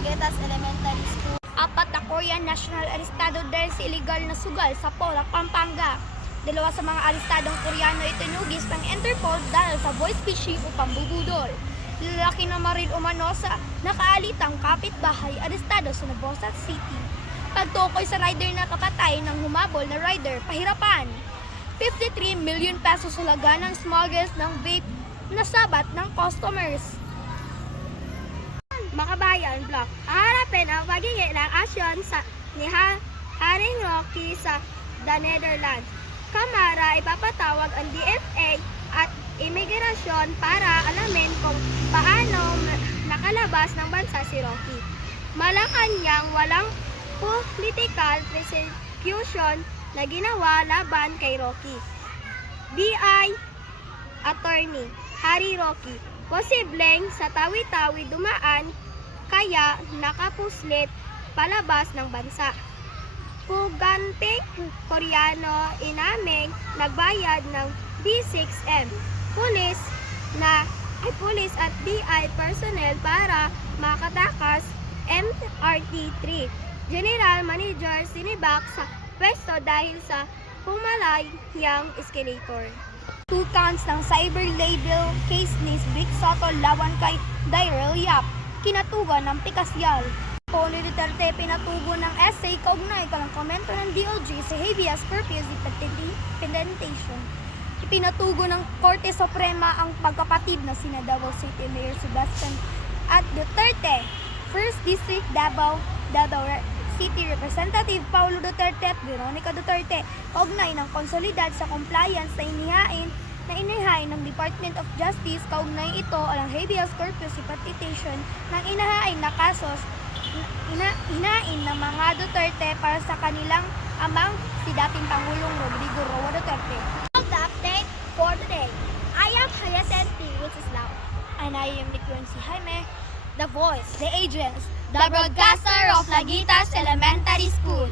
Laguetas Elementary School. 4 na Korean national arestado dahil sa illegal na sugal sa Porac, Pampanga. 2 sa mga arestadong Koreano itinugis ng Interpol dahil sa voice phishing o pambubudol. Lalaki na maril umano sa nakaalitang kapitbahay arestado sa Navosa City. Pagtukoy sa rider na kapatay ng humabol na rider, pahirapan. 53 million pesos halaga ng smuggles ng vape na sabat ng customers. Makabayan Block. Haharapin ang pagiging ng asyon ni Haring Rocky sa The Netherlands. Kamara ipapatawag ang DFA at imigrasyon para alamin kung paano nakalabas ng bansa si Rocky. Malacanang walang political persecution na ginawa laban kay Rocky. BI Attorney Harry Rocky, posibleng sa tawi-tawi dumaan kaya nakapuslit palabas ng bansa. Pugante Koreano inaming nagbayad ng B6M. Pulis at BI personnel para makatakas MRT3. General Manager sinibak sa pwesto dahil sa pumalayang escalator. 2 counts ng cyber libel case ni Vic Soto laban kay Daryl Yap, kinatugan ng Pikasyal. Polo Duterte pinatugo ng essay kaugnay ng komento ng DOJ sa habeas corpus implementation. Ipinatugo ng Korte Suprema ang pagkapatid na sina Davao City Mayor Sebastian at Duterte, 1st District Davao City Representative Paulo Duterte at Veronica Duterte kaugnay ng konsolidad sa compliance na inihain ng Department of Justice kaugnay ito ang habeas corpus implementation ng inahain na kasos hinain ng mga Duterte para sa kanilang amang si dating Pangulong Rodrigo Roa Duterte. The update for today. I am Hyacinthi, which is loud. And I am Nicuency Jaime, The voice, the agents, the broadcaster of Laguitas Elementary School.